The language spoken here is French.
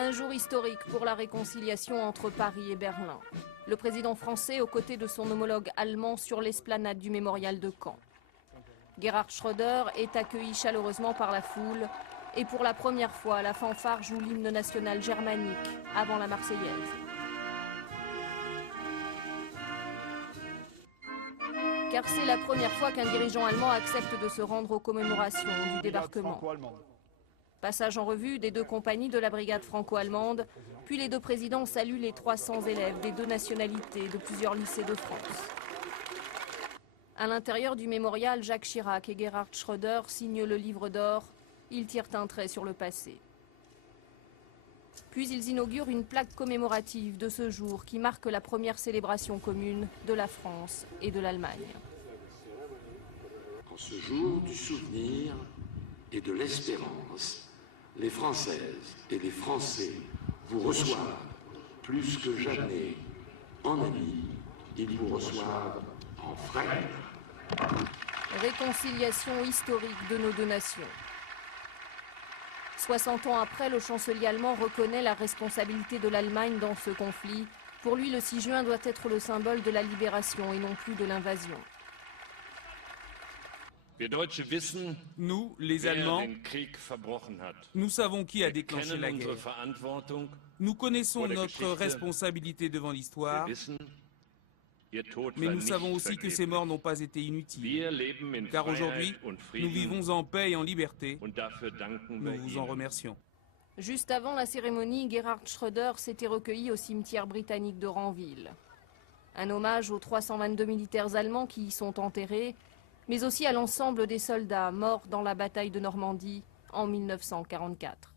Un jour historique pour la réconciliation entre Paris et Berlin. Le président français aux côtés de son homologue allemand sur l'esplanade du mémorial de Caen. Gerhard Schröder est accueilli chaleureusement par la foule et pour la première fois, la fanfare joue l'hymne national germanique avant la Marseillaise. Car c'est la première fois qu'un dirigeant allemand accepte de se rendre aux commémorations du débarquement. Passage en revue des deux compagnies de la brigade franco-allemande, puis les deux présidents saluent les 300 élèves des deux nationalités de plusieurs lycées de France. À l'intérieur du mémorial, Jacques Chirac et Gerhard Schröder signent le livre d'or. Ils tirent un trait sur le passé. Puis ils inaugurent une plaque commémorative de ce jour qui marque la première célébration commune de la France et de l'Allemagne. En ce jour du souvenir et de l'espérance, les Françaises et les Français vous reçoivent plus que jamais en amis, ils vous reçoivent en frères. Réconciliation historique de nos deux nations. 60 ans après, le chancelier allemand reconnaît la responsabilité de l'Allemagne dans ce conflit. Pour lui, le 6 juin doit être le symbole de la libération et non plus de l'invasion. Nous, les Allemands, nous savons qui a déclenché la guerre. Nous connaissons notre responsabilité devant l'histoire, mais nous savons aussi que ces morts n'ont pas été inutiles. Car aujourd'hui, nous vivons en paix et en liberté. Nous vous en remercions. Juste avant la cérémonie, Gerhard Schröder s'était recueilli au cimetière britannique de Ranville. Un hommage aux 322 militaires allemands qui y sont enterrés, mais aussi à l'ensemble des soldats morts dans la bataille de Normandie en 1944.